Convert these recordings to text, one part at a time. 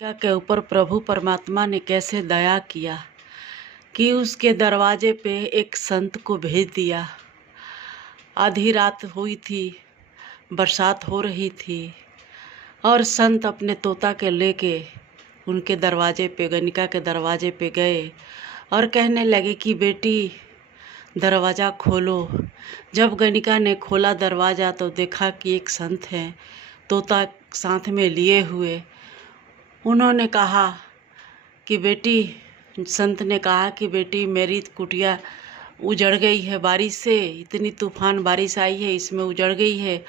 गंगा के ऊपर प्रभु परमात्मा ने कैसे दया किया कि उसके दरवाजे पे एक संत को भेज दिया। आधी रात हुई थी, बरसात हो रही थी और संत अपने तोता के लेके उनके दरवाजे पे, गणिका के दरवाजे पे गए और कहने लगे कि बेटी दरवाज़ा खोलो। जब गणिका ने खोला दरवाज़ा तो देखा कि एक संत हैं, तोता साथ में लिए हुए। उन्होंने कहा कि बेटी, संत ने कहा कि बेटी मेरी कुटिया उजड़ गई है बारिश से, इतनी तूफान बारिश आई है, इसमें उजड़ गई है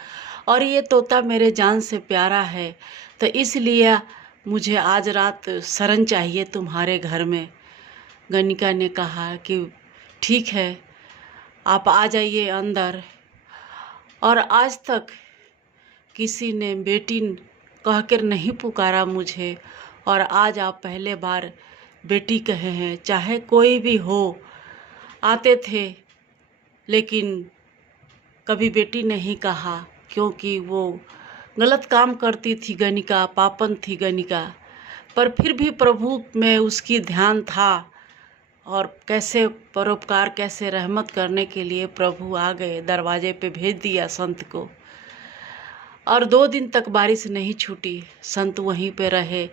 और ये तोता मेरे जान से प्यारा है, तो इसलिए मुझे आज रात शरण चाहिए तुम्हारे घर में। गणिका ने कहा कि ठीक है, आप आ जाइए अंदर। और आज तक किसी ने बेटी कहकर नहीं पुकारा मुझे और आज आप पहले बार बेटी कहे हैं। चाहे कोई भी हो, आते थे लेकिन कभी बेटी नहीं कहा, क्योंकि वो गलत काम करती थी गणिका, पापन थी गणिका, पर फिर भी प्रभु में उसकी ध्यान था और कैसे परोपकार, कैसे रहमत करने के लिए प्रभु आ गए, दरवाजे पे भेज दिया संत को। और 2 दिन तक बारिश नहीं छूटी, संत वहीं पे रहे,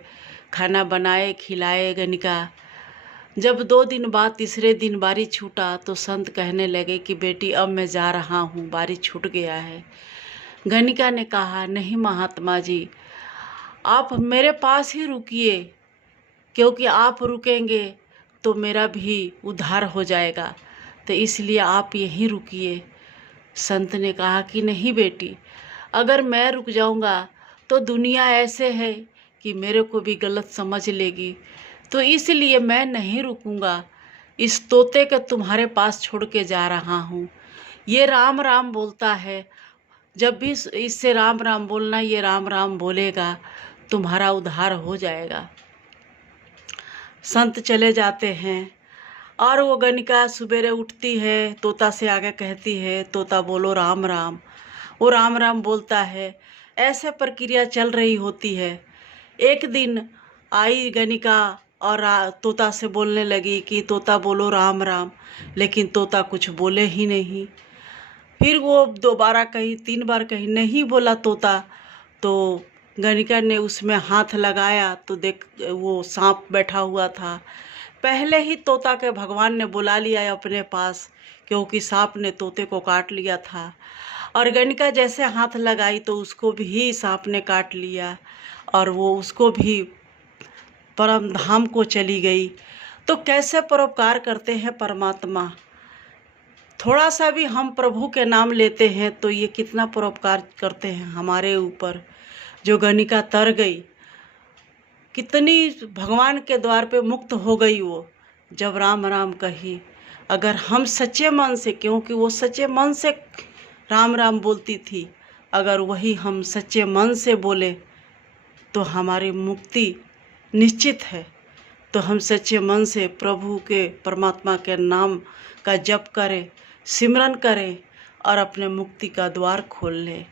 खाना बनाए, खिलाए गणिका। जब 2 दिन बाद तीसरे दिन बारिश छूटा तो संत कहने लगे कि बेटी अब मैं जा रहा हूँ, बारिश छूट गया है। गणिका ने कहा नहीं महात्मा जी, आप मेरे पास ही रुकिए, क्योंकि आप रुकेंगे तो मेरा भी उद्धार हो जाएगा, तो इसलिए आप यहीं रुकिए। संत ने कहा कि नहीं बेटी, अगर मैं रुक जाऊंगा तो दुनिया ऐसे है कि मेरे को भी गलत समझ लेगी, तो इसलिए मैं नहीं रुकूंगा। इस तोते को तुम्हारे पास छोड़ के जा रहा हूँ। ये राम राम बोलता है, जब भी इससे राम राम बोलना, ये राम राम बोलेगा, तुम्हारा उद्धार हो जाएगा। संत चले जाते हैं और वो गणिका सुबेरे उठती है, तोता से आगे कहती है तोता बोलो राम राम। वो राम राम बोलता है। ऐसे प्रक्रिया चल रही होती है। एक दिन आई गणिका और तोता से बोलने लगी कि तोता बोलो राम राम, लेकिन तोता कुछ बोले ही नहीं। फिर वो 2 बार कही, 3 बार कही, नहीं बोला तोता। तो गणिका ने उसमें हाथ लगाया तो देख वो सांप बैठा हुआ था। पहले ही तोता के भगवान ने बुला लिया अपने पास, क्योंकि सांप ने तोते को काट लिया था। और गणिका जैसे हाथ लगाई तो उसको भी सांप ने काट लिया और वो उसको भी परम धाम को चली गई। तो कैसे परोपकार करते हैं परमात्मा। थोड़ा सा भी हम प्रभु के नाम लेते हैं तो ये कितना परोपकार करते हैं हमारे ऊपर। जो गणिका तर गई, कितनी भगवान के द्वार पे मुक्त हो गई वो, जब राम राम कही। अगर हम सच्चे मन से, क्योंकि वो सच्चे मन से राम राम बोलती थी, अगर वही हम सच्चे मन से बोले तो हमारी मुक्ति निश्चित है। तो हम सच्चे मन से प्रभु के, परमात्मा के नाम का जप करें, सिमरन करें और अपने मुक्ति का द्वार खोल लें।